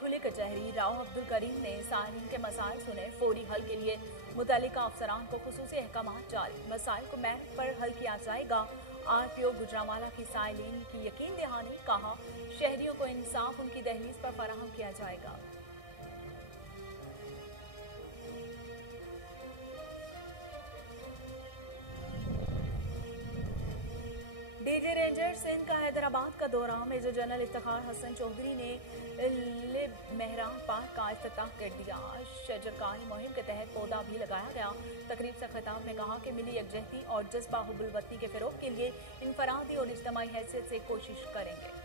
खुली कचहरी। राव अब्दुल करीम ने साइलिन के मसाइल सुने। फौरी हल के लिए मुतल्लिका अफसरान को खुसूसी अहकामात जारी। मसाइल को मेरिट पर हल किया जाएगा। RPO गुजरांवाला की साइलिन की यकीन दहानी। कहा, शहरियों को इंसाफ उनकी दहलीज पर फराहम किया जाएगा। डीजी रेंजर सिंध का हैदराबाद का दौरा। मेजर जनरल इफ्तिखार हसन चौधरी ने लिब मेहरान पार्क का इफ्तिताह कर दिया। शजरकारी मुहिम के तहत पौधा भी लगाया गया। तकरीब से खिताब में कहा कि मिली यकजहती और जज्बा हुब्बुल वतनी के फरोग के लिए इनफरादी और इज्तिमाई हैसियत से कोशिश करेंगे।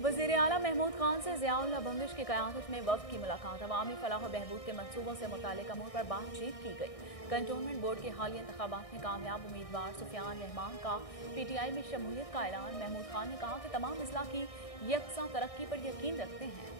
वज़ीर आला महमूद खान से ज़ियाउल्लाह बंदिश की क़यादत में वफ़द की मुलाकात। अवामी फलाह व बहबूद के मंसूबों से मुतालिक अमूर पर बातचीत की गई। कंटोनमेंट बोर्ड के हालिया इंतखाबात में कामयाब उम्मीदवार सुफियान रहमान का PTI में शमूलियत का ऐलान। महमूद खान ने कहा कि तमाम अज़ला की यकसा तरक्की पर यकीन रखते हैं।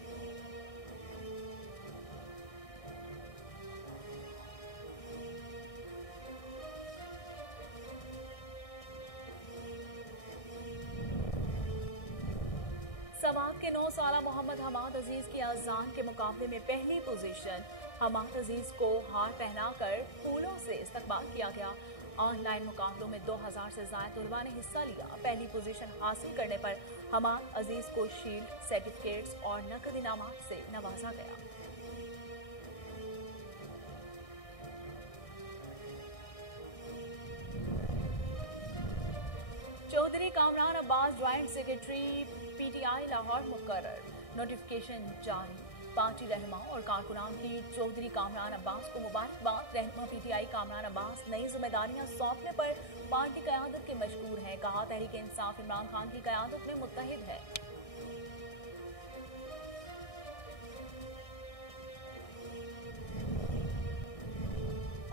समात के 9 साला मोहम्मद हमाद अजीज की अजान के मुकाबले में पहली पोजीशन। हमाद अजीज को हार पहनाकर फूलों से इस्तकबाल किया गया। ऑनलाइन मुकाबलों में 2000 से ज्यादा तलबा ने हिस्सा लिया। पहली पोजीशन हासिल करने पर हमाद अजीज को शील्ड, सर्टिफिकेट्स और नकद इनामात से नवाजा गया। Chaudhry Kamran Abbas joint secretary PTI Lahore मुकर्रर। नोटिफिकेशन जारी। पार्टी रहनुमा और कारकुनान की चौधरी कामरान अब्बास को मुबारकबाद। रहनुमा PTI कामरान अब्बास नई जिम्मेदारियां सौंपने पर पार्टी क़यादत के मशकूर हैं। कहा, तहरीक इंसाफ इमरान खान की क़यादत में मुत्तहिद है।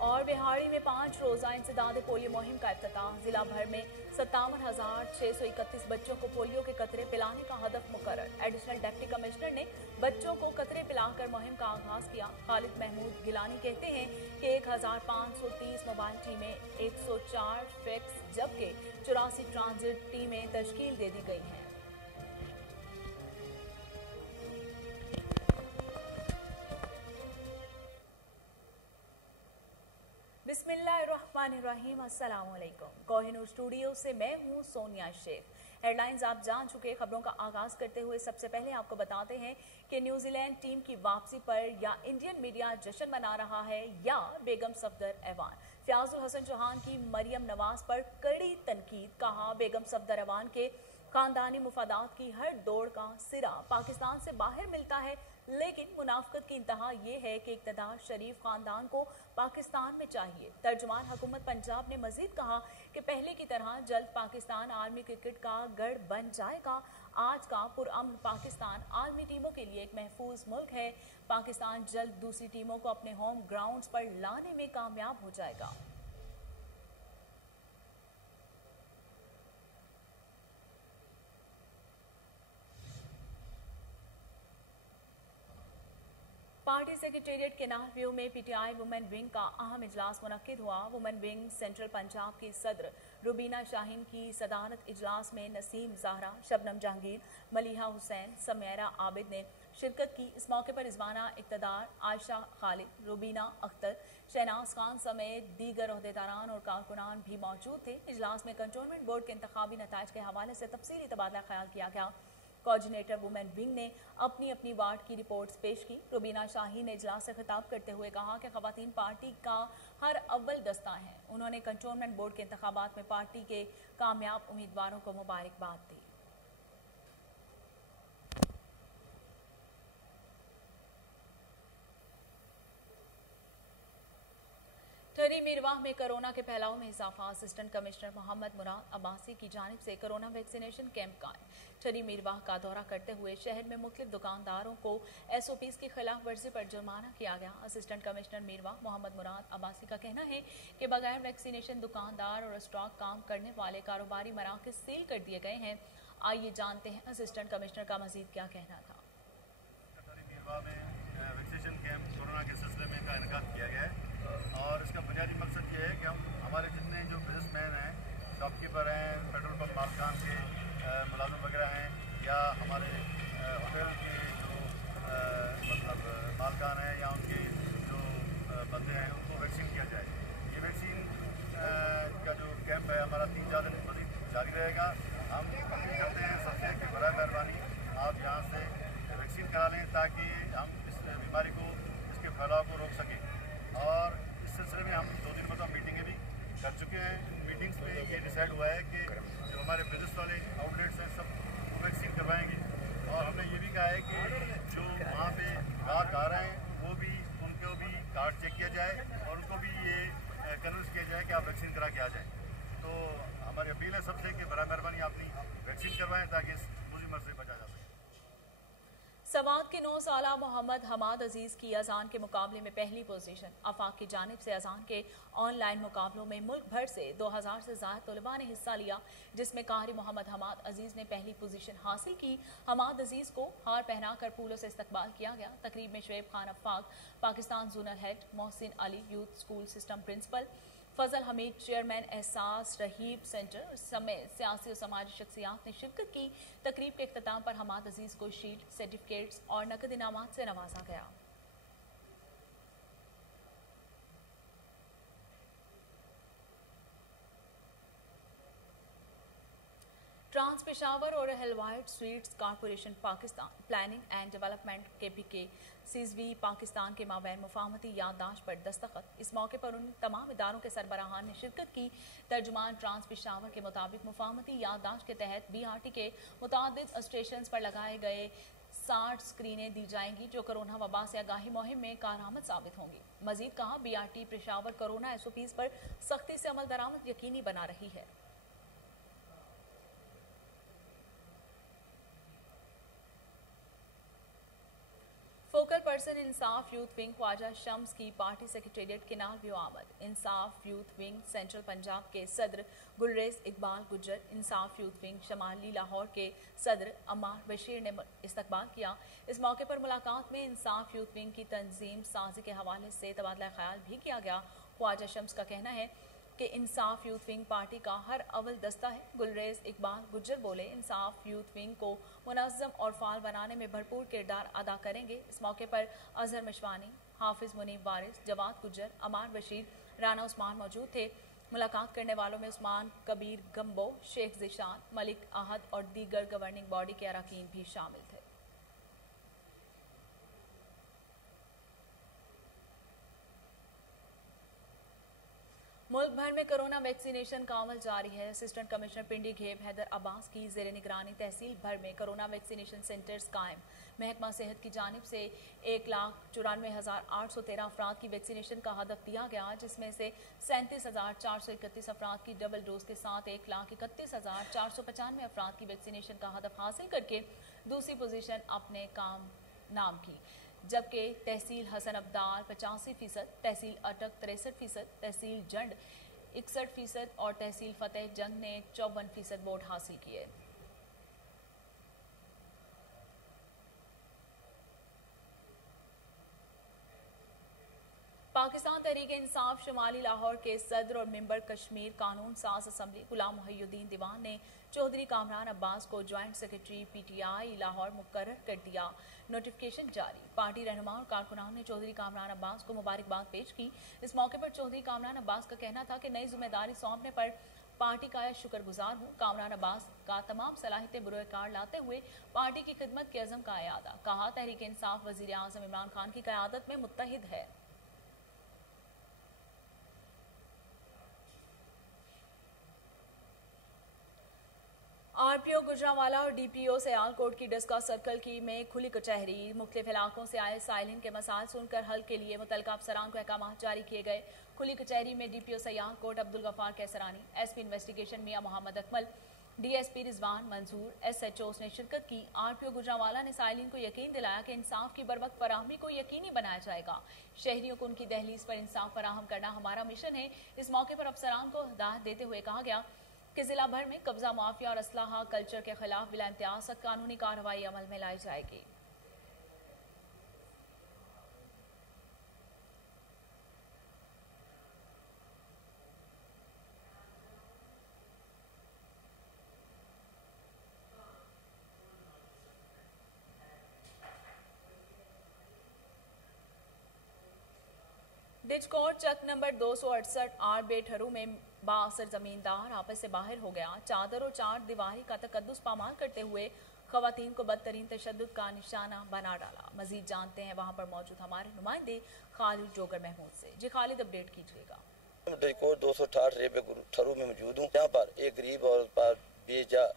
और बिहाड़ी में 5 रोजा इंसदाद पोलियो मुहिम का इफ्तिताह। जिला भर में 57,631 बच्चों को पोलियो के कतरे पिलाने का हदफ मुकर्रर। एडिशनल डिप्टी कमिश्नर ने बच्चों को कतरे पिलाकर मुहिम का आगाज किया। खालिद महमूद गिलानी कहते हैं कि 1530 मोबाइल टीमें, 104 फिक्स जबकि 84 ट्रांजिट टीमें तश्कील दे दी गई हैं। बिस्मिल्लाहिर्रहमानिर्रहीम। अस्सलाम वालेकुम। कोहिनूर स्टूडियो से मैं हूं सोनिया शेख। हेडलाइंस आप जान चुके। खबरों का आगाज करते हुए सबसे पहले आपको बताते हैं कि न्यूजीलैंड टीम की वापसी पर या इंडियन मीडिया जश्न मना रहा है या बेगम सफदर ऐवान। फयाजुल हसन चौहान की मरियम नवाज पर कड़ी तनकीद। कहा, बेगम सफदर ऐवान के खानदानी मुफादात की हर दौड़ का सिरा पाकिस्तान से बाहर मिलता है, लेकिन मुनाफकत की इंतहा ये है कि इक़्तिदार शरीफ खानदान को पाकिस्तान में चाहिए। तर्जुमान हुकूमत पंजाब ने मजीद कहा कि पहले की तरह जल्द पाकिस्तान आर्मी क्रिकेट का गढ़ बन जाएगा। आज का पुरअमन पाकिस्तान आलमी टीमों के लिए एक महफूज मुल्क है। पाकिस्तान जल्द दूसरी टीमों को अपने होम ग्राउंड्स पर लाने में कामयाब हो जाएगा। पार्टी सेक्रेटेरिएट केनाल व्यू में PTI वुमेन विंग का अहम इजलास मुनक्किद हुआ। वुमेन विंग सेंट्रल पंजाब की सदर रुबीना शाहीन की सदारत इजलास में नसीम ज़हरा, शबनम जहांगीर, मलिहा हुसैन, समैरा आबिद ने शिरकत की। इस मौके पर रिजवाना इक़्तिदार, आयशा खालिद, रुबीना अख्तर, शहनाज खान समेत दीगर ओहदेदारान और कारकुनान भी मौजूद थे। इजलास में कंटोनमेंट बोर्ड के इंतखाबी नताइज के हवाले से तफसीली तबादला ख्याल किया गया। कोऑर्डिनेटर वुमेन विंग ने अपनी अपनी वार्ड की रिपोर्ट्स पेश की। रुबीना शाही ने इजलास से खिताब करते हुए कहा कि खवातीन पार्टी का हर अव्वल दस्ता है। उन्होंने कंटोनमेंट बोर्ड के इंतखाबात में पार्टी के कामयाब उम्मीदवारों को मुबारकबाद दी। ठरी मीरवाह में कोरोना के फैलाव में इजाफा। असिस्टेंट कमिश्नर मोहम्मद मुराद अब्बासी की जानिब से कोरोना वैक्सीनेशन कैंप का ठरी मीरवाह का दौरा करते हुए शहर में मुख्तलिफ दुकानदारों को SOPs की खिलाफ वर्जी पर जुर्माना किया गया। असिस्टेंट कमिश्नर मीरवाह मोहम्मद मुराद अब्बासी का कहना है कि बगैर वैक्सीनेशन दुकानदार और स्टॉक काम करने वाले कारोबारी मराकज सील कर दिए गए हैं। आइए जानते हैं असिस्टेंट कमिश्नर का मजीद क्या कहना था। वैक्सीनेशन कैंप कोरोना के सिलसिले में का इनका किया गया है और इसका बुनियादी मकसद ये है कि हम हमारे जितने जो बिजनेसमैन शॉपकीपर हैं, पेट्रोल पंप मालकान के मुलाजिम वगैरह हैं, या हमारे होटल के जो मतलब मालकान हैं या उनके जो बंदे हैं उनको वैक्सीन किया जाए। ये वैक्सीन का जो कैंप है हमारा 3-4 दिन मज़ीद जारी रहेगा। हम अपील करते हैं सबसे कि बराए मेहरबानी आप यहाँ से वैक्सीन करा लें ताकि हम इस बीमारी को, इसके फैलाव को रोक सकें। और इस सिलसिले में हम 2 दिन मतलब मीटिंगें भी कर चुके हैं। इन मीटिंग्स में ये डिसाइड हुआ है कि जो हमारे बिजनेस वाले आउटलेट्स हैं सब को वैक्सीन करवाएंगे। और हमने ये भी कहा है कि जो वहाँ पे ग्राहक आ रहे हैं वो भी, उनको भी कार्ड चेक किया जाए और उनको भी ये कन्विंस किया जाए कि आप वैक्सीन करा के आ जाएँ। तो हमारी अपील है सबसे कि बराए मेहरबानी अपनी वैक्सीन करवाएं ताकि इस मुसीबत से बचा जा सके। सवात के 9 साला मोहम्मद हमाद अजीज की अजान के मुकाबले में पहली पोजीशन। आफाक की जानिब से अजान के ऑनलाइन मुकाबलों में मुल्क भर से 2000 से ज्यादा तलबा ने हिस्सा लिया, जिसमें कारी मोहम्मद हमाद अजीज ने पहली पोजीशन हासिल की। हमाद अजीज को हार पहनाकर फूलों से इस्तकबाल किया गया। तकरीब में Shoaib Khan Afaq, Pakistan zonal head Mohsin Ali, youth school system principal Fazal Hameed, chairman Ehsaas रहीब सेंटर समेत सियासी और समाजी शख्सियात ने शिरकत की। तकरीब के इख्तिताम पर हमाद अजीज को शील्ड, सर्टिफिकेट्स और नकद इनामात से नवाजा गया। ट्रांस पेशावर और हलवाइट sweets corporation Pakistan, planning and development KPK, सीजवी पाकिस्तान के माबैन मुफाहमती याददाश्त पर दस्तखत। इस मौके पर उन तमाम इदारों के सरबराहान ने शिरकत की। तर्जुमान ट्रांस पेशावर के मुताबिक मुफाहमती याददाश्त के तहत BRT के मुतादिद स्टेशन पर लगाए गए 60 स्क्रीनें दी जाएंगी जो कोरोना वबा से आगाही मुहिम में कारआमद साबित होंगी। मजीद कहा, BRT पेशावर कोरोना SOPs पर सख्ती से अमल दरामद यकीनी बना रही है। फोकल पर्सन इंसाफ यूथ विंग ख्वाजा शम्स की पार्टी सेक्रेटेरिएट केनाल व्यू आमद। इंसाफ यूथ विंग सेंट्रल पंजाब के सदर गुलरेज इकबाल गुज्जर, इंसाफ यूथ विंग शमाली लाहौर के सदर अमार बशीर ने इस्तकबाल किया। इस मौके पर मुलाकात में इंसाफ यूथ विंग की तंजीम साजी के हवाले से तबादला ख्याल भी किया गया। ख्वाजा शम्स का कहना है कि इंसाफ यूथ विंग पार्टी का हर अव्वल दस्ता है। गुलरेज इकबाल गुज्जर बोले, इंसाफ यूथ विंग को मुनज़्ज़म और फाल बनाने में भरपूर किरदार अदा करेंगे। इस मौके पर अजहर मिशवानी, हाफिज मुनीब वारिस, जवाद गुज्जर, अमार बशीर, राना उस्मान मौजूद थे। मुलाकात करने वालों में उस्मान कबीर गम्बो, शेख जिशान, मलिक अहद और दीगर गवर्निंग बॉडी के अरकान भी शामिल थे। मुल्क भर में कोरोना वैक्सीनेशन का अमल जारी है। असिस्टेंट कमिश्नर पिंडी घेब हैदर अब्बास की जेर निगरानी तहसील भर में कोरोना वैक्सीनेशन सेंटर्स कायम। महकमा सेहत की जानिब से 1,94,813 अफराद की वैक्सीनेशन का हदफ दिया गया, जिसमें से 37,431 अफराद की डबल डोज के साथ 1,31,495 अफराद की वैक्सीनेशन का हदफ हासिल करके दूसरी पोजीशन अपने काम नाम की, जबकि तहसील हसन अब्दाल 85%, तहसील अटक 63%, तहसील जंड 61% और तहसील फतेह जंग ने 54% वोट हासिल किए। पाकिस्तान तहरीक इंसाफ शुमाली लाहौर के सदर और मेंबर कश्मीर कानून साज असम्बली गुलाम मुहियुद्दीन दीवान ने चौधरी कामरान अब्बास को ज्वाइंट सेक्रेटरी PTI लाहौर मुकर्रर कर दिया। नोटिफिकेशन जारी। पार्टी रहनुमा और कारकुनान ने चौधरी कामरान अब्बास को मुबारकबाद पेश की। इस मौके पर चौधरी कामरान अब्बास का कहना था कि नई जिम्मेदारी सौंपने पर पार्टी का शुक्रगुजार हूँ। कामरान अब्बास का तमाम सलाहियतें बुरोकार लाते हुए पार्टी की खिदमत के अज़म का इयादा। कहा, तहरीक इंसाफ वज़ीर आज़म इमरान खान की क़यादत में मुत्तहिद है। RPO गुजरांवाला और DPO सियालकोट की डिस्का सर्कल की में खुली कचहरी। मुख्तलिफ इलाकों से आए साइलिन के मसाइल सुनकर हल के लिए मुतल्लिका अफसरान को अहकाम जारी किए गए। खुली कचहरी में DPO Sialkot Abdul Ghaffar Kaisrani, SP investigation Mian Muhammad Akmal, DSP Rizwan Manzoor, SHOs ने शिरकत की। RPO गुजरांवाला ने साइलिन को यकीन दिलाया कि इंसाफ की बरवक्त फराहमी को यकीनी बनाया जाएगा। शहरियों को उनकी दहलीज पर इंसाफ फराहम करना हमारा मिशन है। इस मौके पर अफसरान को हिदायत देते हुए कहा गया कि जिला भर में कब्जा माफिया और असलाहा कल्चर के खिलाफ बिला इम्तियाज सख्त कानूनी कार्रवाई अमल में लाई जाएगी। ब्रिज कोर्ट चक नंबर 268 आर बेठरू में बासर जमींदार आपस से बाहर हो गया। चादर और चार दीवारी का तकद्दुस पामाल करते हुए खवातीन को बदतरीन तशद्दुद का निशाना बना डाला। मजीद जानते हैं वहां पर मौजूद हमारे नुमाइंदे खालिद जोगर महमूद से। जी खालिद, अपडेट कीजिएगा। ब्रिज कोर्ट 268 रेबे ठरू में मौजूद हूँ। यहाँ पर एक गरीब और पर बेजा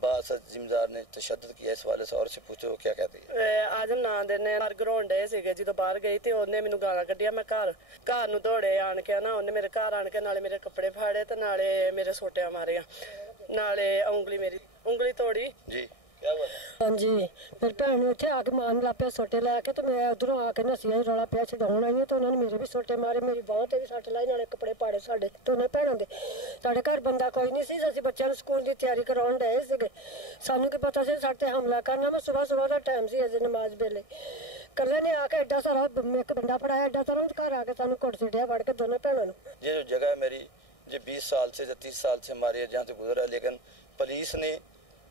बासर जिम्मेदार ने तशद्दुद किया। इस वाले से और से पूछो क्या कहती है। आजम ना देने ग्राउंड है जो बाहर गई थी, उन्हें मैनू गाला कढ़िया। मैं घर नू दौड़े आन के ना, उन्हें मेरे घर आन के नाले मेरे कपड़े फाड़े ते नाले मेरे सोटिया मारिया, नाले उंगली तोड़ी। जी हाँ जी, मेरी भैन इतने आके मान ला पे सोटे लैके, तो मैं उधरों आके नसी आई रौला पिया छडाउण आई, तो उन्होंने मेरे भी सोटे मारे, मेरी बांह ते भी सट लाई, नाले कपड़े पाड़े साडे दोनों भैनों दे। साडे घर बंदा कोई नहीं सी, असीं बच्चों नूं स्कूल दी तैयारी कराउण डए सीगे। सानूं की पता सी साडे ते हमला करना। मैं सुबह दा टाइम सी अजे नमाज वेले, कल्ले ने आके एडा सारा एक बंदा फड़ाया, एडा सारा घर आके सानूं कुट सुटिया फड़ के दोनों भैनों नूं। ये जो जगह है मेरी, ये 20 साल से या 30 साल से हमारे जहाँ से गुजरा है, लेकिन पुलिस ने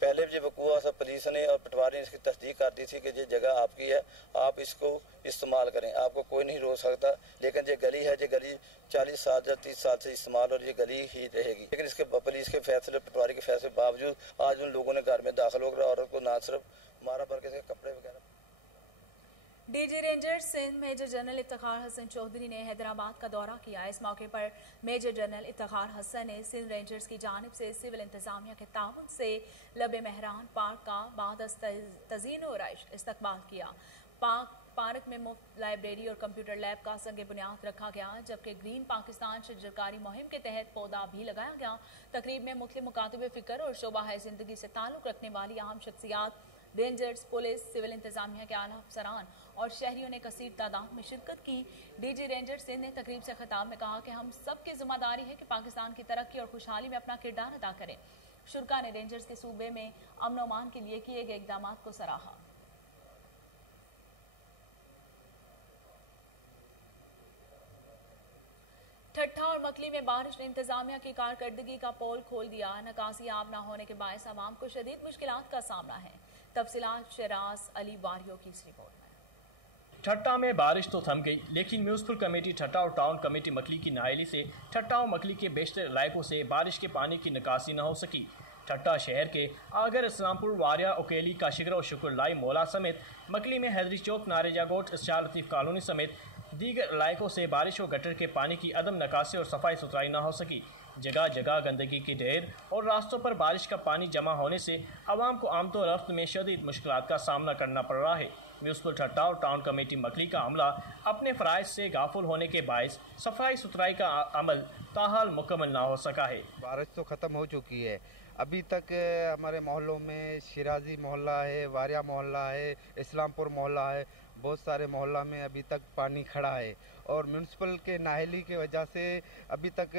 पहले जब वकूआ था, पुलिस ने और पटवारी ने इसकी तस्दीक कर दी थी कि ये जगह आपकी है, आप इसको इस्तेमाल करें, आपको कोई नहीं रोक सकता। लेकिन ये गली है, ये गली 40 साल या 30 साल से इस्तेमाल और ये गली ही रहेगी। लेकिन इसके पुलिस के फैसले, पटवारी के फैसले के बावजूद आज उन लोगों ने घर में दाखिल होकर औरत को ना सिर्फ मारा बल्कि इसके कपड़े वगैरह। DG ranger Sindh major general Iftikhar Hasan Chaudhry ने हैदराबाद का दौरा किया। इस मौके पर मेजर जनरल इफ्तिखार हसन ने सिंध रेंजर्स की जानिब से सिविल इंतजामिया के ताउन से लबे मेहरान पार्क का बादस तज़ीन और आइश इस्तकबाल किया। पार्क में मुफ्त लाइब्रेरी और कंप्यूटर लैब का संग बुनियाद रखा गया, जबकि ग्रीन पाकिस्तान शजरकारी मुहिम के तहत पौधा भी लगाया गया। तकरीब में मुख्तलिफ मुकातिब फिक्र और शोबा जिंदगी से ताल्लुक रखने वाली अहम शख्सियात, रेंजर्स, पुलिस, सिविल इंतजामिया के आला अफसरान और शहरियों ने कसीर तादाद में शिरकत की। डीजी रेंजर सिंध ने तकरीब से खिताब में कहा कि हम सब की जिम्मेदारी है कि पाकिस्तान की तरक्की और खुशहाली में अपना किरदार अदा करें। शुरा ने रेंजर्स के सूबे में अमन और अमान के लिए किए गए इकदाम को सराहा। ठट्ठा और मकली में बारिश ने इंतजामिया की कारकर्दगी का पोल खोल दिया। निकासी आब न होने के बायस आवाम को शदीद मुश्किलात का सामना है। तफसीलात शराज अली वारियो की इस रिपोर्ट में। ठट्टा में बारिश तो थम गई, लेकिन म्यूनसिपल कमेटी ठट्टा और टाउन कमेटी मकली की नाअहली से ठट्टा और मकली के बेशतर इलाकों से बारिश के पानी की निकासी न हो सकी। ठट्टा शहर के आगर, इस्लामपुर, वारिया, ओकेली, काशिगरा और शुक्रलाई मोला समेत मकली में हैदरी चौक, नारेजा गोट, शाह लतीफ़ कॉलोनी समेत दीगर इलाकों से बारिश और गटर के पानी की अदम निकासी और सफाई सुथराई न हो सकी। जगह जगह गंदगी की ढेर और रास्तों पर बारिश का पानी जमा होने से आवाम को आमद और रफ्त में शदीद मुश्किलात का सामना करना पड़ रहा है। म्यूनसिपल ठट्टा और टाउन कमेटी मकली का अमला अपने फ़राइज़ से गाफिल होने के बायस सफाई सुथराई का अमल ताहाल मुकम्मल ना हो सका है। बारिश तो ख़त्म हो चुकी है, अभी तक हमारे मोहल्लों में शिराजी मोहल्ला है, वारिया मोहल्ला है, इस्लामपुर मोहल्ला है, बहुत सारे मोहल्ला में अभी तक पानी खड़ा है और म्यूनसिपल के नाअहली की वजह से अभी तक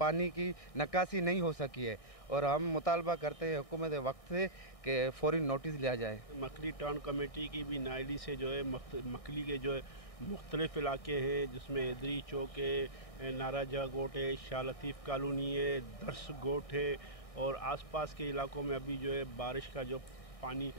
पानी की निकासी नहीं हो सकी है और हम मुतालबा करते हैं हुकूमत वक्त से कि फौरी नोटिस लिया जाए। मकली टाउन कमेटी की भी नाअहली से जो है मकली के जो है मुख्तलिफ इलाके हैं, जिसमें हैदरी चौक है, नाराजा गोट है, शाह लतीफ़ कॉलोनी है, दर्स गोट है और आसपास के इलाकों में अभी जो है बारिश का जो पानी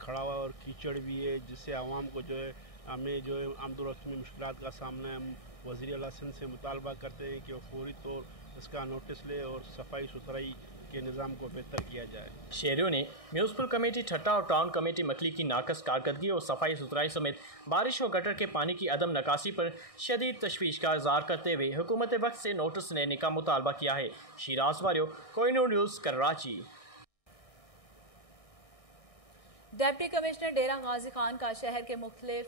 खड़ा हुआ और कीचड़ भी है, जिससे आवाम को जो है हमें जो है आमदोरफ्त में मुश्किलात का सामना हम वज़ीर आला सिंध से मुतालबा करते हैं कि वो फौरी तौर इसका नोटिस ले और सफाई सुथराई के निज़ाम को बेहतर किया जाए। शहरियों ने म्यूनसिपल कमेटी ठट्टा और टाउन कमेटी मकली की नाकस कारकर्दगी और सफाई सुथराई समेत बारिश और गटर के पानी की अदम निकासी पर शदीद तशवीश का इज़हार करते हुए हुकूमत वक्त से नोटिस लेने का मुतालबा किया है। शिराज वारियो, Kohinoor news, Karachi. Deputy commissioner Dera Ghazi Khan का शहर के मुख्तलिफ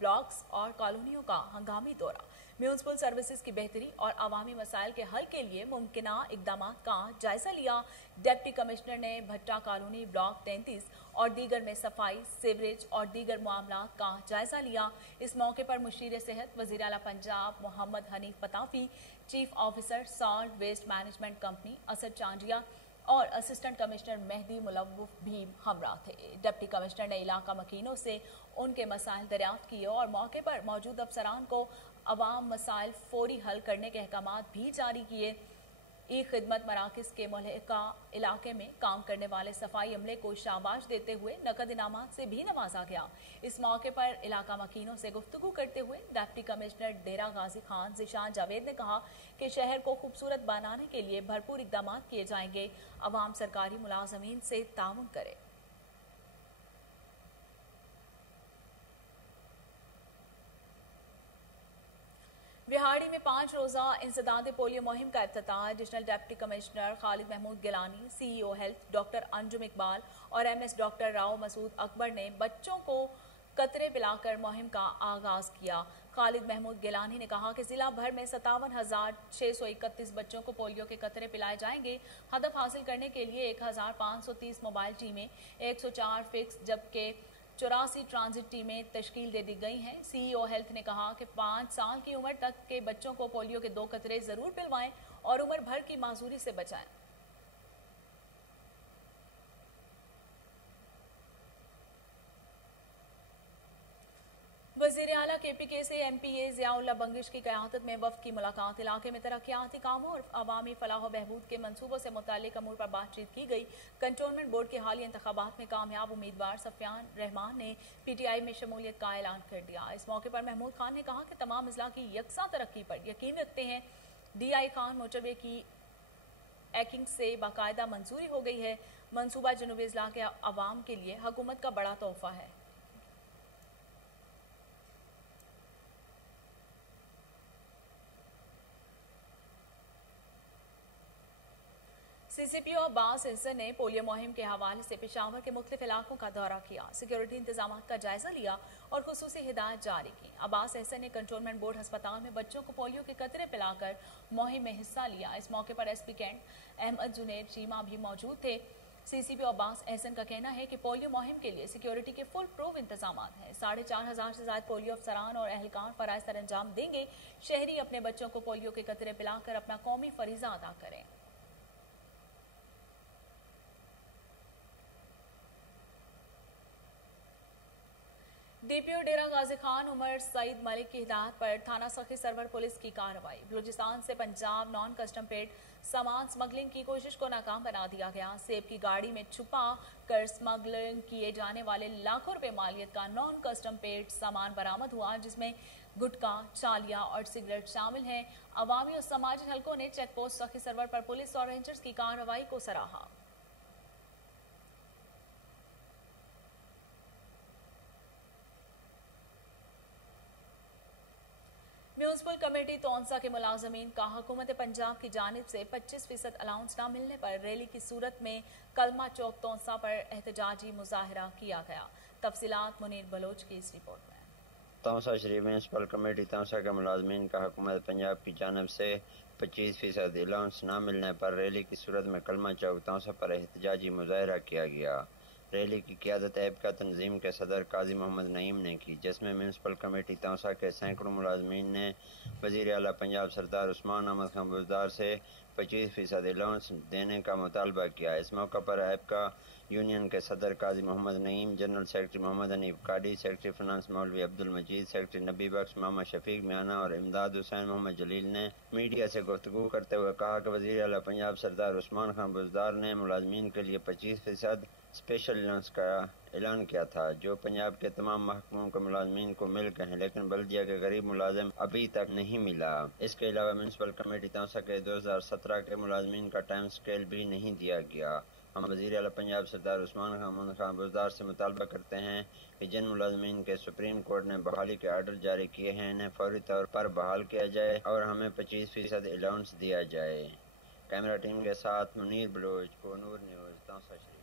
ब्लॉक्स और कॉलोनियों का हंगामी दौरा। म्यूनसिपल सर्विसेज की बेहतरी और अवामी मसाइल के हल के लिए मुमकिन इकदाम का जायजा लिया। डिप्टी कमिश्नर ने भट्टा कॉलोनी ब्लॉक 33 और दीगर में सफाई, सीवरेज और दीगर मामलात का जायजा लिया। इस मौके पर मुशीर सेहत वज़ीर आला Punjab Mohammad Hanif Pitafi, chief officer solid waste management company Asad Chandia और असिस्टेंट कमिश्नर मेहदी मुलव्वफ भी हमरा थे। डिप्टी कमिश्नर ने इलाका मकीनों से उनके मसाइल दरियाफ्त किए और मौके पर मौजूद अफसरान को अवाम मसाइल फौरी हल करने के अहकामात भी जारी किए। ई खिदमत मराकज के मुल्हिका इलाके में काम करने वाले सफाई अमले को शाबाश देते हुए नकद इनामात से भी नवाजा गया। इस मौके पर इलाका मकीनों से गुफ्तगू करते हुए डिप्टी कमिश्नर डेरा गाजी खान जिशान जावेद ने कहा कि शहर को खूबसूरत बनाने के लिए भरपूर इकदाम किए जाएंगे। अवाम सरकारी मुलाजमीन से ताउन करे। बिहाड़ी में 5 रोजा इंसदाद पोलियो मुहिम का इफ्तिताह additional deputy commissioner Khalid Mehmood Gilani, CEO health doctor Anjum Iqbal और MS डॉक्टर राव मसूद अकबर ने बच्चों को कतरे पिलाकर मुहिम का आगाज किया। खालिद महमूद गिलानी ने कहा कि जिला भर में 57,631 बच्चों को पोलियो के कतरे पिलाए जाएंगे। हदफ हासिल करने के लिए 1,530 मोबाइल टीमें, 104 फिक्स जबकि 84 ट्रांजिट टीमें तश्कील दे दी गई हैं। CEO हेल्थ ने कहा कि 5 साल की उम्र तक के बच्चों को पोलियो के 2 कतरे जरूर पिलवाएं और उम्र भर की माजूरी से बचाएं। वज़ीर आला KPK से MPA ज़ियाउल्लाह बंगिश की क़यादत में वफ़द की मुलाकात। इलाके में तरक्याती कामों और अवामी फलाह बहबूद के मनसूबों से मुताल्लिक़ अमूर पर बातचीत की गई। कंटोनमेंट बोर्ड के हालिया इंतखाबात में कामयाब उम्मीदवार सफियान रहमान ने PTI में शमूलियत का ऐलान कर दिया। इस मौके पर महमूद खान ने कहा कि तमाम अजला की यकसा तरक्की पर यकीन रखते हैं। DI खान मोटरवे की एक्टिंग से बाकायदा मंजूरी हो गई है। मनसूबा जनूबी अजला के अवाम के लिए हुकूमत का बड़ा तोहफा है। CCPO अब्बास एहसन ने पोलियो मुहिम के हवाले से पेशावर के मुख्तलिफ इलाकों का दौरा किया, सिक्योरिटी इंतजाम का जायजा लिया और खुसूसी हिदायत जारी की। अब्बास एहसन ने कंटोनमेंट बोर्ड अस्पताल में बच्चों को पोलियो के कतरे पिलाकर मुहिम में हिस्सा लिया। इस मौके पर SP कैंट अहमद जुनैद चीमा भी मौजूद थे। CCPO अब्बास एहसन का कहना है कि पोलियो मुहिम के लिए सिक्योरिटी के फुल प्रूफ इंतजाम हैं। 4,500 से ज्यादा पोलियो अफसरान और एहलकार फराइज सर अंजाम देंगे। शहरी अपने बच्चों को पोलियो के कतरे पिलाकर अपना कौमी फरीजा अदा करें। DPO डेरा गाजी खान उमर सईद मलिक की हिदायत पर थाना सखी सरवर पुलिस की कार्रवाई। बलूचिस्तान से पंजाब नॉन कस्टम पेड सामान स्मगलिंग की कोशिश को नाकाम बना दिया गया। सेब की गाड़ी में छुपा कर स्मगलिंग किए जाने वाले लाखों रुपए मालियत का नॉन कस्टम पेड सामान बरामद हुआ, जिसमें गुटखा, चालिया और सिगरेट शामिल हैं। अवामी और समाजी हलकों ने चेक पोस्ट सखी सरवर पर पुलिस और रेंजर्स की कार्रवाई को सराहा। म्यूनसिपल कमेटी तौंसा के मुलाजमीन का हुकूमत पंजाब की जानिब से 25% अलाउंस न मिलने पर रैली की सूरत में कलमा चौक तौंसा पर एहतजाजी मुजाहरा किया गया। तफसीलात मुनीर बलोच की इस रिपोर्ट में। तौंसा शरीफ म्यूनसिपल कमेटी तौंसा के मुलाजमीन का हुकूमत पंजाब की जानिब से 25% अलाउंस न मिलने पर रैली की सूरत में कलमा चौक तौंसा पर एहतजाजी मुजाहरा किया गया। रैली की क़यादत ऐबका तंजीम के सदर काजी मोहम्मद नईम ने की, जिसमें म्यूनसिपल कमेटी तौंसा के सैकड़ों मुलाजमीन ने वज़ीर आला पंजाब सरदार उस्मान अहमद खान बुज़दार से 25% अलाउंस देने का मुतालबा किया। इस मौका पर ऐबका यूनियन के सदर काजी मोहम्मद नईम, जनरल सेक्रेटरी मोहम्मद हनीफ काडी, सेक्रेटरी फाइनेंस मौलवी अब्दुल मजीद, सेक्रेटरी नबी बख्श, मोहम्मद शफीक मियाना और इमदाद हुसैन मोहम्मद जलील ने मीडिया से गुफ्तगू करते हुए कहा कि वज़ीर आला पंजाब सरदार उस्मान खान बुज़दार ने मुलाजमीन के लिए 25% स्पेशल अलाउंस का ऐलान किया था, जो पंजाब के तमाम महकमों के मुलाजमीन को मिल गए हैं, लेकिन बल्दिया के गरीब मुलाजिम अभी तक नहीं मिला। इसके अलावा म्यूनसिपल कमेटी तौंसा के 2017 के मुलाजमीन का टाइम स्केल भी नहीं दिया गया। हम वज़ीर आला पंजाब सरदार उस्मान खान बुज़दार से मुतालबा करते हैं कि जिन मुलाजमीन के सुप्रीम कोर्ट ने बहाली के आर्डर जारी किए हैं, इन्हें फौरी तौर पर बहाल किया जाए और हमें 25% अलाउंस दिया जाए। कैमरा टीम के साथ मुनीर बलोच, कोनूर न्यूज़, तौंसा शरीफ।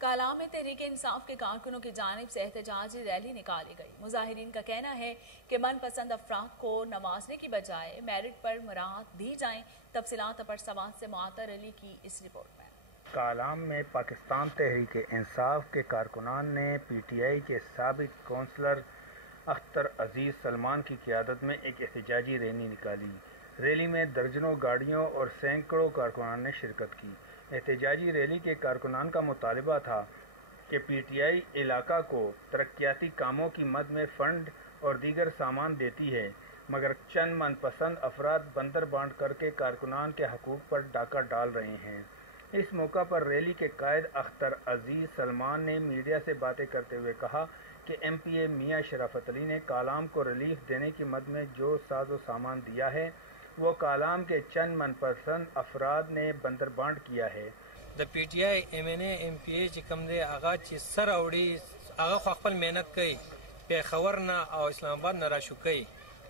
काला में तहरीक इंसाफ के कारकुनों की जानिब से एहतजाजी रैली निकाली गई। मुजाहिरीन का कहना है कि मनपसंद अफराद को नवाजने की बजाय मेरिट पर मुराद दी जाए। तफसीलात पर सवाल से मुआतर अली की इस रिपोर्ट में। कालाम में पाकिस्तान तहरीक इंसाफ के कारकुनान ने PTI के साबिक कौंसलर अख्तर अजीज़ सलमान की क़यादत में एक एहतजाजी रैली निकाली। रैली में दर्जनों गाड़ियों और सैकड़ों कारकुनान ने शिरकत की। एहतजाजी रैली के कारकुनान का मुतालबा था कि PTI इलाका को तरक्याती कामों की मद में फ़ंड और दीगर सामान देती है, मगर चंद मनपसंद अफराद बंदर बांट करके कारकुनान के हकूक़ पर डाका डाल रहे हैं। इस मौका पर रैली के कायद अख्तर अजीज़ सलमान ने मीडिया से बातें करते हुए कहा कि MPA मियां शराफत अली ने कालाम को रिलीफ देने की मद में जो साजो सामान दिया है वो कालाम के चंद मनपसंद अफराद ने बंदर बांट किया है। د PTI MNA MPA چې کوم دی هغه چې سر اوړي هغه خپل مهنت کوي پیښور نه او اسلام آباد نه را شوکي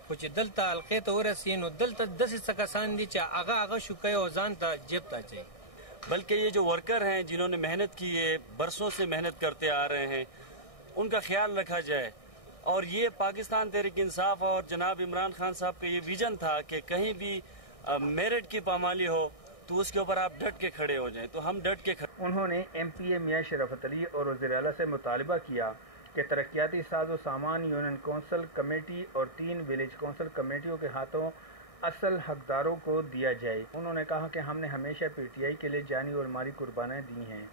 خو چې دلته حلقې ته ورسي نو دلته داسې څه کسان دي چې هغه شوکي او ځان ته جیب ته اچوي بلکہ یہ جو ورکر ہیں جنہوں نے محنت کی ہے برسوں سے محنت کرتے آ رہے ہیں ان کا خیال رکھا جائے اور یہ پاکستان تحریک انصاف اور جناب عمران خان صاحب کا یہ ویژن تھا کہ کہیں بھی میرٹ کی پامالی ہو تو اس کے اوپر آپ ڈٹ کے کھڑے ہو جائیں تو ہم ڈٹ کے کھڑے۔ انہوں نے MPA میاں شرافت علی اور وزیر اعلیٰ سے مطالبہ کیا کہ ترقیاتی ساز و سامان یونین کونسل کمیٹی اور 3 ولیج کونسل کمیٹیوں کے ہاتھوں اصل حقداروں کو دیا جائے۔ انہوں نے کہا کہ ہم نے ہمیشہ PTI کے لیے جانی اور مالی قربانیاں دی ہیں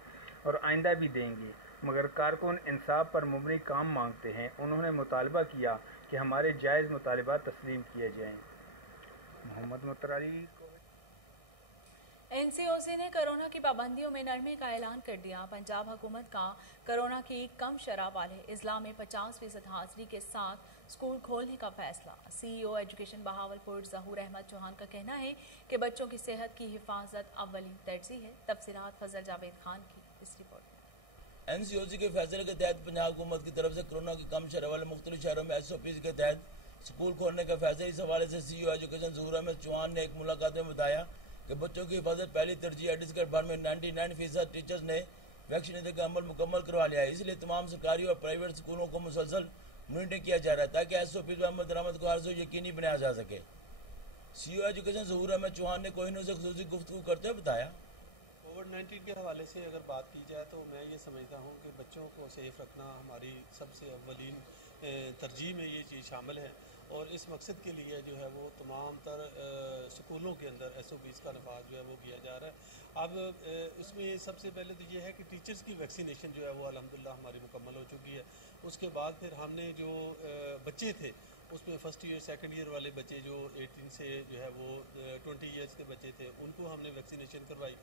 اور آئندہ بھی دیں گی مگر کارکن انصاف پر مبنی کام مانگتے ہیں۔ انہوں نے مطالبہ کیا کہ ہمارے جائز مطالبات تسلیم کیے جائیں۔ محمد مطر علی NCOC نے کرونا کی پابندیوں میں نرمی کا اعلان کر دیا۔ پنجاب حکومت کا کرونا کی کم شرح والے اضلاع میں 50% حاضری کے ساتھ اسکول کھولنے کا فیصلہ۔ CEO ایجوکیشن بہاولپور ظہور احمد چوہان کا کہنا ہے کہ بچوں کی صحت کی حفاظت اولین ترجیح ہے۔ تفصیلات فضل جاوید خان کی اس رپورٹ میں۔ NCOC کے فیصلے کے تحت پنجاب حکومت کی طرف سے کرونا کی کم شرح والے مختلف شہروں میں SOPs کے تحت اسکول کھولنے کا فیصلہ۔ اس حوالے سے CEO ایجوکیشن ظہور احمد چوہان نے ایک ملاقات میں بتایا کہ بچوں کی حفاظت پہلی ترجیح ہے۔ ڈسکٹ بھر میں 99% ٹیچرز نے ویکسینیشن کا عمل مکمل کروا لیا ہے، اس لیے تمام سرکاری اور پرائیویٹ اسکولوں کو مسلسل مانیٹرنگ کیا جا رہا ہے تاکہ SOPs پر عمل درآمد کو ہر سو یقینی بنایا جا سکے۔ CEO ایجوکیشن ظہور احمد چوہان نے کوہینور سے خصوصی گفتگو کرتے ہوئے بتایا کووڈ-19 کے حوالے سے اگر بات کی جائے تو میں یہ سمجھتا ہوں کہ بچوں کو سیف رکھنا ہماری سب سے اولین ترجیح میں یہ چیز شامل ہے اور اس مقصد کے لیے جو ہے وہ تمام تر سکولوں کے اندر SOPs کا نفاذ جو ہے وہ کیا جا رہا ہے۔ اب اس میں سب سے پہلے تو یہ ہے کہ ٹیچرز کی ویکسینیشن جو ہے وہ الحمدللہ ہماری مکمل ہو چکی ہے۔ اس کے بعد پھر ہم نے جو بچے تھے اس میں فرسٹ ایئر سیکنڈ ایئر والے بچے جو 18 سے جو ہے وہ 20 ایئرس کے بچے تھے ان کو ہم نے ویکسینیشن کروائی۔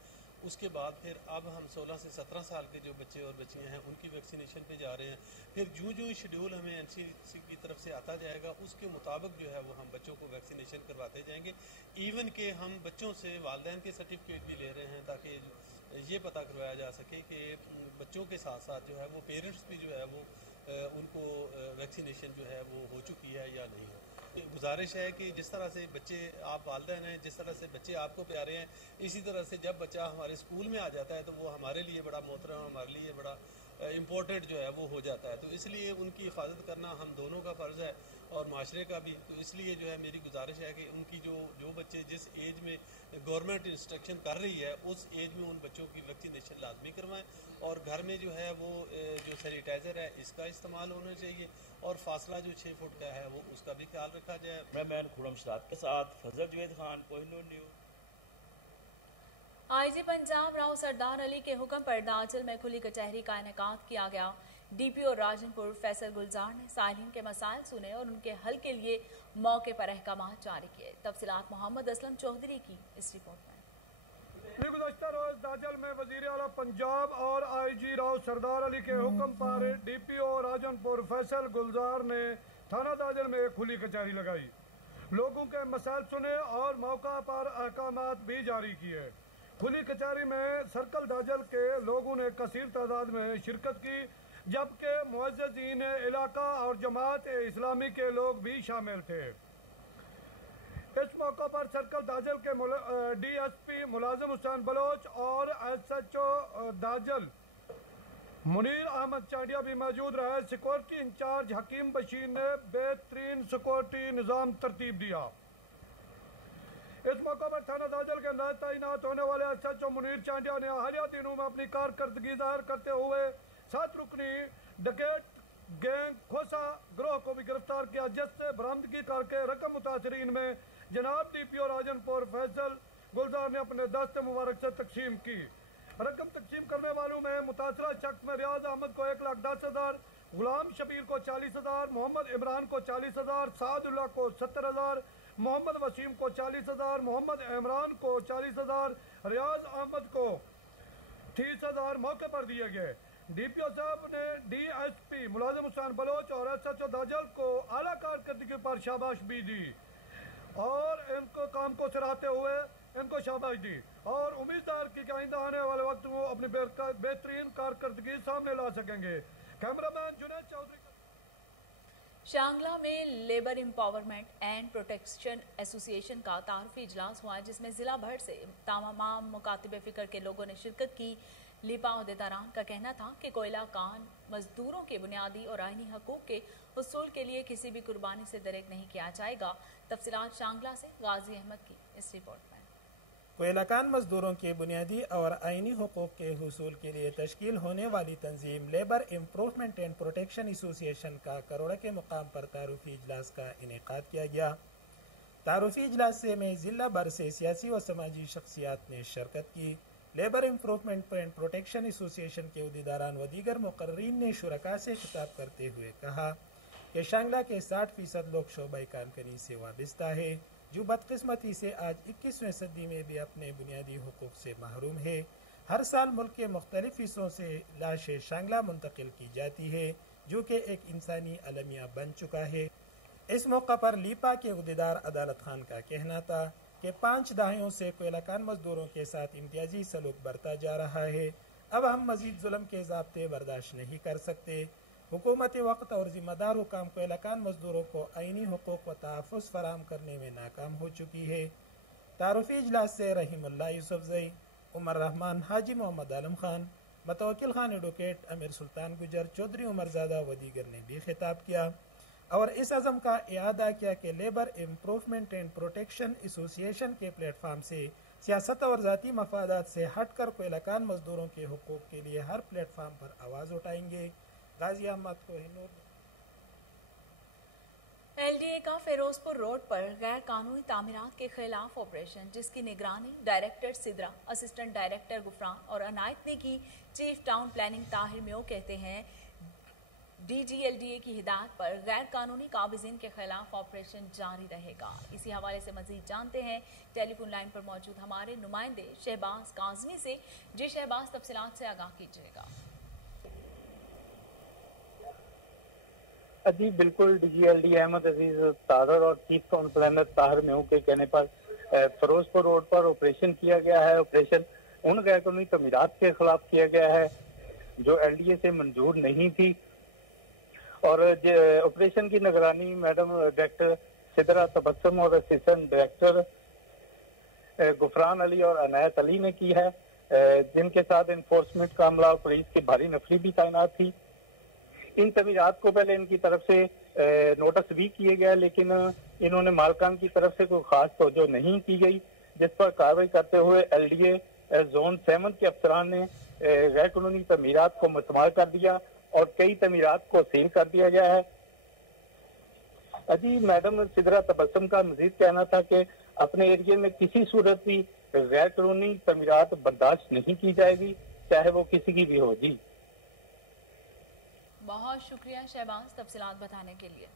اس کے بعد پھر اب ہم 16 سے 17 سال کے جو بچے اور بچیاں ہیں ان کی ویکسینیشن پہ جا رہے ہیں۔ پھر جو شیڈول ہمیں NCOC کی طرف سے آتا جائے گا اس کے مطابق جو ہے وہ ہم بچوں کو ویکسینیشن کرواتے جائیں گے۔ ایون کہ ہم بچوں سے والدین کے سرٹیفکیٹ بھی لے رہے ہیں تاکہ یہ پتہ کروایا جا سکے کہ بچوں کے ساتھ ساتھ جو ہے وہ پیرنٹس بھی جو ہے وہ ان کو ویکسینیشن جو ہے وہ ہو چکی ہے یا نہیں ہو۔ گزارش ہے کہ جس طرح سے بچے آپ والدین ہیں، جس طرح سے بچے آپ کو پیارے ہیں، اسی طرح سے جب بچہ ہمارے اسکول میں آ جاتا ہے تو وہ ہمارے لیے بڑا محترم، ہمارے لیے بڑا امپورٹنٹ جو ہے وہ ہو جاتا ہے۔ تو اس لیے ان کی حفاظت کرنا ہم دونوں کا فرض ہے اور معاشرے کا بھی۔ تو اس لیے جو ہے میری گزارش ہے کہ ان کی جو بچے جس ایج میں گورنمنٹ انسٹرکشن کر رہی ہے اس ایج میں ان بچوں کی ویکسینیشن لازمی کروائیں اور گھر میں جو ہے وہ جو سینیٹائزر ہے اس کا استعمال ہونا چاہیے اور فاصلہ جو 6 فٹ کا ہے وہ اس کا بھی خیال رکھا جائے۔ میں خرم شاد کے ساتھ فضل جوید خان، کوہینور نیوز۔ IG پنجاب راؤ سردار علی کے حکم پر داجل میں کھلی کچہری کا انعقاد کیا گیا۔ DPO راجن پور فیصل گلزار نے سائلین کے مسائل سنے اور ان کے حل کے لیے موقع پر احکامات جاری کیے۔ تفصیلات محمد اسلم چودھری کی اس رپورٹ میں۔ گزشتہ روز داجل میں وزیر اعلیٰ پنجاب اور IG راؤ سردار علی کے حکم پر DPO راجن پور فیصل گلزار نے تھانہ داجل میں ایک کھلی کچہری لگائی، لوگوں کے مسائل سنے اور موقع پر احکامات بھی جاری کیے۔ کھلی کچہری میں سرکل داجل کے لوگوں نے کثیر تعداد میں شرکت کی جبکہ معززین علاقہ اور جماعت اسلامی کے لوگ بھی شامل تھے۔ اس موقع پر سرکل داجل کے DSP ملازم حسین بلوچ اور SHO داجل منیر احمد چانڈیا بھی موجود رہے۔ سیکورٹی انچارج حکیم بشیر نے بہترین سیکورٹی نظام ترتیب دیا۔ اس موقع پر تھانہ داجل کے اندر تعینات ہونے والے SHO منیر چانڈیا نے حالیہ دنوں میں اپنی کارکردگی ظاہر کرتے ہوئے 7 رکنی ڈکیٹ گینگ کھوسا گروہ کو بھی گرفتار کیا، جس سے برآمدگی کر کے رقم متاثرین میں جناب DPO راجن پور فیصل گلزار نے اپنے دست مبارک سے تقسیم کی۔ رقم تقسیم کرنے والوں میں متاثرہ شخص میں ریاض احمد کو 1,10,000، गुलाम शबीर को 40,000, मोहम्मद इमरान को 40,000, सादुल्ला को 70,000, मोहम्मद वसीम को 40,000, मोहम्मद इमरान को 40,000, रियाज अहमद को 30,000 मौके पर दिए गए। डीपीओ साहब ने डीएसपी मुलाजिम हुसैन बलोच और एसएचओ दाजल को आला कारकर्दगी पर शाबाश भी दी और इनको काम को सराहते हुए इनको शाबाश दी और उम्मीदवार की आइंदा आने वाले वक्त वो अपनी बेहतरीन कारकर्दगी सामने ला सकेंगे। कैमरामैन जुनैद चौधरी। शांगला में labour empowerment and protection association का तारुफी इजलास हुआ जिसमें जिला भर से तमाम मुकातिब फिक्र के लोगों ने शिरकत की। लिपा अहदेदारान का कहना था कि कोयला कान मजदूरों के बुनियादी और आईनी हकूक के हुसूल के लिए किसी भी कुर्बानी से दरेक नहीं किया जाएगा। तफसीलात शांगला से गाजी अहमद की इस रिपोर्ट में। कोयलाकान मजदूरों के बुनियादी और आईनी हुकूक के हुसूल के लिए तश्कील होने वाली तंजीम labour improvement and protection association का करोड़ा के मुकाम पर तारुफी इजलास का इनेकाद किया गया। तारुफी इजलास में जिला भर से सियासी व समाजी शख्सियात ने शिरकत की। Labour improvement and protection association के उहदेदारान व दीगर मुकर्रीन ने शुरका से खिताब करते हुए कहा कि शांगला के 60% लोग शोबा कानकनी से वाबस्ता है जो बदकिस्मती से आज 21वीं सदी में भी अपने बुनियादी हुकूक से महरूम है। हर साल मुल्क के मुख्तलिफ हिस्सों से लाशें शांगला मुंतकिल की जाती है जो कि एक इंसानी अलमिया बन चुका है। इस मौका पर लीपा के उहदेदार अदालत खान का कहना था कि 5 दहाइयों से कोयलाकान मजदूरों के साथ इम्तियाजी सलूक बरता जा रहा है। अब हम मजीद जुल्म के ज़ाब्ते बर्दाश्त नहीं कर सकते। हुकूमत वक्त और जिम्मेदार हुकाम कोयलाकान मजदूरों को आईनी हुकूक व तहफ़्फ़ुज़ फराहम करने में नाकाम हो चुकी है। तारुफी इजलास से रहीमुल्लाह यूसुफज़ई, उमर रहमान, हाजी मोहम्मद आलम खान, मतवक्किल खान एडवोकेट, अमीर सुल्तान गुजर, चौधरी उमरज़ादा व दीगर ने भी खिताब किया और इस अज़म का इआदा किया कि labour improvement and protection association के प्लेटफार्म से सियासत और ज़ाती मफादात से हट कर कोयलाकान मजदूरों के हुकूक के लिए हर प्लेटफार्म पर आवाज़ उठाएंगे। गाजी अहमद को हिनूर। एलडीए का फिरोजपुर रोड पर गैर कानूनी तामीरात के खिलाफ ऑपरेशन जिसकी निगरानी director Sidra, assistant director Gufran और अनायत ने की। चीफ टाउन प्लानिंग ताहिर म्यो कहते हैं डीजीएलडीए की हिदायत पर गैर कानूनी काबिजीन के खिलाफ ऑपरेशन जारी रहेगा। इसी हवाले से मजीद जानते हैं टेलीफोन लाइन पर मौजूद हमारे नुमाइंदे शहबाज काजमी से। जी शहबाज, तफसीलात से आगाह कीजिएगा। जी बिल्कुल, डीजीएलडी अहमद अजीज तादर और chief town planner Tahir Mayo के कहने पर फिरोजपुर रोड पर ऑपरेशन किया गया है। ऑपरेशन उन गैर कानूनी तमीरात के खिलाफ किया गया है जो एलडीए से मंजूर नहीं थी और ऑपरेशन की निगरानी मैडम डायरेक्टर सिदरा तबस्सुम और असिस्टेंट डायरेक्टर गुफरान अली और अनायत अली ने की है, जिनके साथ इन्फोर्समेंट का अमला और पुलिस की भारी नफरी भी तैनात थी। इन तमीरात को पहले इनकी तरफ से नोटिस भी किए गए लेकिन इन्होंने मालकान की तरफ से कोई खास तवज्जो नहीं की गई, जिस पर कार्रवाई करते हुए एलडीए जोन 7 के अफसरान ने गैर कानूनी तमीरात को मुस्तमाल कर दिया और कई तमीरात को सील कर दिया गया है। अजी मैडम सिदरा तबस्सुम का मजीद कहना था कि अपने एरिया में किसी सूरत भी गैर कानूनी तमीरात बर्दाश्त नहीं की जाएगी, चाहे वो किसी की भी हो। जी बहुत शुक्रिया शहबाज तफसीलात बताने के लिए।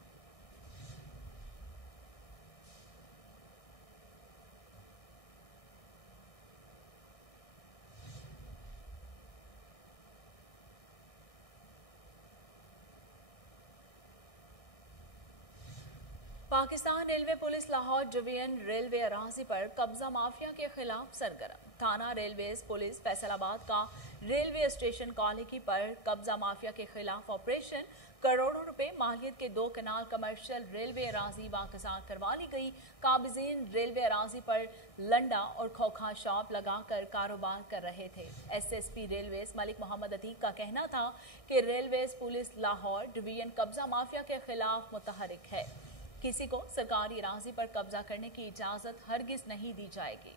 Pakistan railway police Lahore division railway अराजी पर कब्जा माफिया के खिलाफ सरगर्म। थाना रेलवेज पुलिस फैसलाबाद का रेलवे स्टेशन कॉलोनी पर कब्जा माफिया के खिलाफ ऑपरेशन। करोड़ों रुपए मालियत के 2 कनाल कमर्शियल रेलवे अराजी वाकसार करवा ली गई। काबिजीन रेलवे अराजी पर लंडा और खोखा शॉप लगाकर कारोबार कर रहे थे। एसएसपी रेलवेज मलिक मोहम्मद अतीक का कहना था कि रेलवेज पुलिस लाहौर डिवीजन कब्जा माफिया के खिलाफ मुतहरिक है। किसी को सरकारी अराजी पर कब्जा करने की इजाजत हरगिज नहीं दी जाएगी।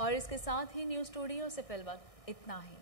और इसके साथ ही न्यूज़ स्टूडियो से फिलहाल इतना ही।